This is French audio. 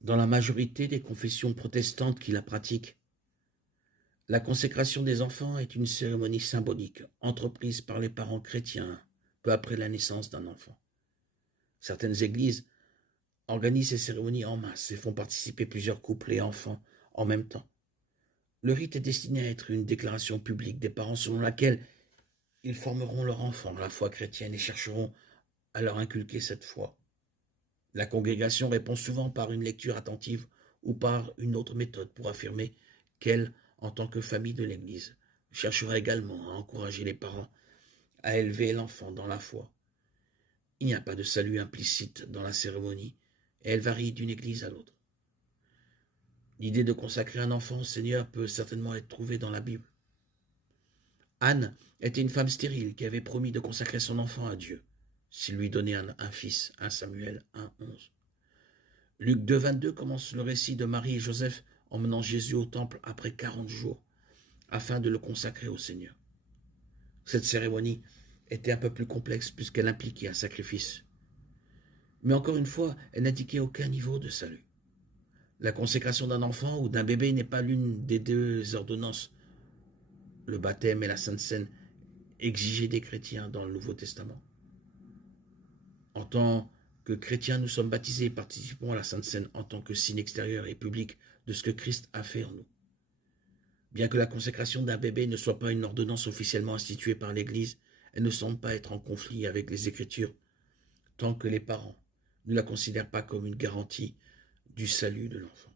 Dans la majorité des confessions protestantes qui la pratiquent, la consécration des enfants est une cérémonie symbolique entreprise par les parents chrétiens peu après la naissance d'un enfant. Certaines églises organisent ces cérémonies en masse et font participer plusieurs couples et enfants en même temps. Le rite est destiné à être une déclaration publique des parents selon laquelle ils formeront leur enfant à la foi chrétienne et chercheront à leur inculquer cette foi. La congrégation répond souvent par une lecture attentive ou par une autre méthode pour affirmer qu'elle, en tant que famille de l'Église, cherchera également à encourager les parents à élever l'enfant dans la foi. Il n'y a pas de salut implicite dans la cérémonie et elle varie d'une Église à l'autre. L'idée de consacrer un enfant au Seigneur peut certainement être trouvée dans la Bible. Anne était une femme stérile qui avait promis de consacrer son enfant à Dieu s'il lui donnait un fils, 1 Samuel 1,11. Luc 2,22 commence le récit de Marie et Joseph emmenant Jésus au temple après 40 jours, afin de le consacrer au Seigneur. Cette cérémonie était un peu plus complexe puisqu'elle impliquait un sacrifice. Mais encore une fois, elle n'indiquait aucun niveau de salut. La consécration d'un enfant ou d'un bébé n'est pas l'une des deux ordonnances, le baptême et la Sainte Seine, exigées des chrétiens dans le Nouveau Testament. En tant que chrétiens, nous sommes baptisés et participons à la Sainte Seine en tant que signe extérieur et public de ce que Christ a fait en nous. Bien que la consécration d'un bébé ne soit pas une ordonnance officiellement instituée par l'Église, elle ne semble pas être en conflit avec les Écritures, tant que les parents ne la considèrent pas comme une garantie du salut de l'enfant.